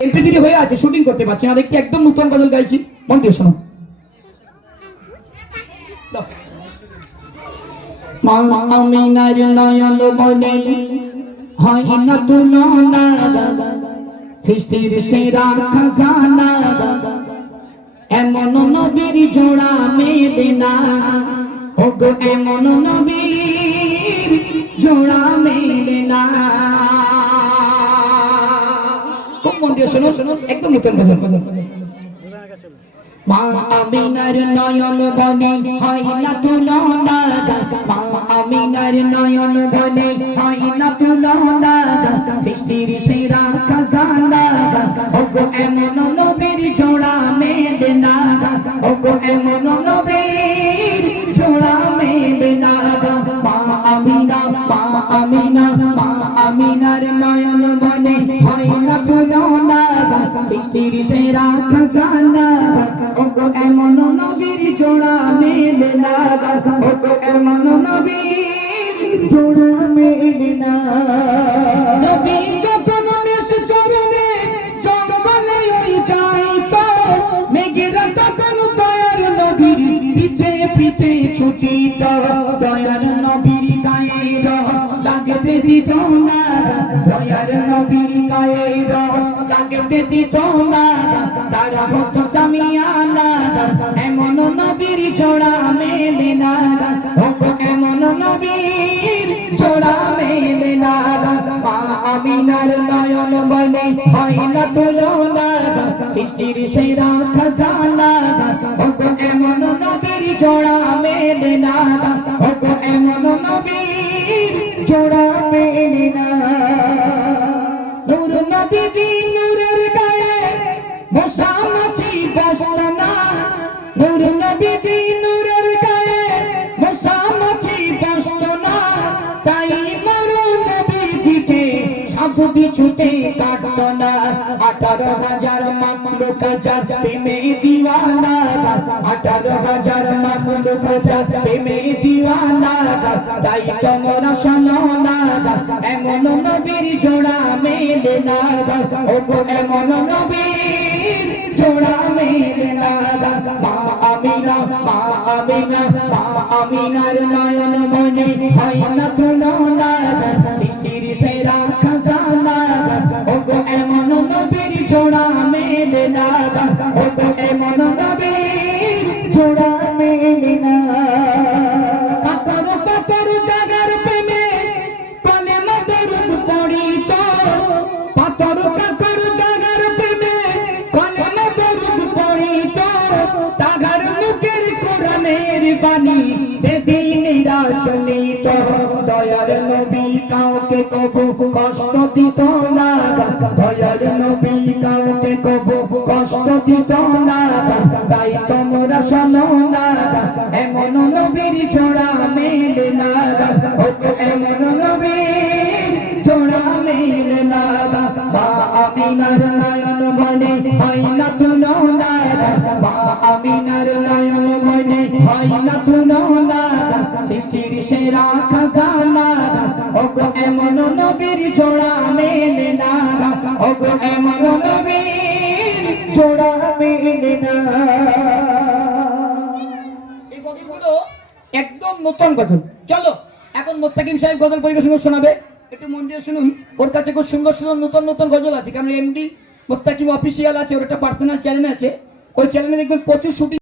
MP হয়ে আছে, shooting করতে পারছে না, একটি একদম নতুন গজল গাইছি, মন দিয়ে শোনো। আমিনার নয়ন বনে হয় না তুলনা, সৃষ্টির সেরা খাজানা, এমন নবীর জোড়া মেলে না, ওগো এমন নবীর জোড়া মেলে না। খুব মন দিয়ে শোনো, একদম নতুন গজল। মা আমিনার নয়ন বনে হয় না তুলনা, মা আমিনার নয়ন বনে হয় না তুলনা, সৃষ্টির সেরা খাজানা, ওগো এমন নবীর জোড়া মেলে না, ওগো এমন নবীর জোড়া মেলে না। মা আমিনা, মা আমিনা, মা আমিনার নয়ন বনে হয় না তুলনা, সৃষ্টির সেরা খাজানা, ওগো এমন নবীর জোড়া মেলে না, ওগো এমন নবীর জোড়া মেলে না। নবী যখন মেষ চরণে জঙ্গলে ওই যাইতো, মেঘেরা তখন দয়ার নবীর পিছে পিছে ছুটিত, দয়ার নবীর গায়ে লাগতে দিত না, দয়ার নবীর গায়ে লাগতে দিত না, তারা হতো সামিয়ানা, এমন নবীর জোড়া মেলে না, ওগো এমন নবীর জোড়া মেলে না। মা আমিনার নয়ন বনে হয় না তুলনা, সৃষ্টির সেরা খাজানা, ওগো এমন নবীর জোড়া মেলে না, ওগো এমন নবীর জোড়া মেলে না। নূর নবীজি নূরের গায়ে মশা মাছি বসতো না, নূর নবীজি নূরের গায়ে মশা মাছি বসতো না, তাই নূর নবীজিকে সাপ বিছুতে কাটতো না। 18,000 মাখলুক যার প্রেমে দিওয়ানা, 18,000 মাখলুক যার প্রেমে দিওয়ানা, তাই তোমরা শোনো না, এমন নবীর জোড়া মেলে না, ওগো এমন নবীর জোড়া মেলে না। মা আমিনা, মা আমিনা, মা আমিনার নয়ন বনে হয় না তুলনা, সৃষ্টির সেরা খাজানা, ওগো এমন নবীর জোড়া মেলে না, ওগো এমন নবীর জোড়া মেলে না। পাথর পাথর জাগার প্রেমে কলেমা দরুদ পড়িত, পাথর পাথর জাগার প্রেমে কলেমা দরুদ পড়িত, তাগার মুখের কোরআনের বাণী বেদিনীরা শুনিত, দয়ার নবী কাউকে কবু কষ্ট দিত না, দয়ার নবী কাউকে কবু কষ্ট দিত না, তাই তোমরা শোনো না, এমন নবীর জোড়া মেলে না, ওগো এমন নবীর জোড়া মেলে না। মা আমিনার নয়ন বনে হয় না তুলনা, মা আমিনার নয়ন বনে হয় না তুলনা, সৃষ্টির সেরা খাজানা, ওগো এমন নবীর জোড়া মেলে না, ওগো এমন নবীর জোড়া মেলে না। এই গজলগুলো একদম নতুন গজল। চলো এখন মোস্তাকিম সাহেব গজল পরিবেশন শোনাবে, একটু মন দিয়ে শুনুন। ওর কাছে খুব সুন্দর সুন্দর নতুন নতুন গজল আছে, কারণ এমডি মোস্তাকিম অফিসিয়াল আছে, ওর একটা পার্সোনাল চ্যানেল আছে, ওই চ্যানেলে দেখবেন প্রচুর শুটিং।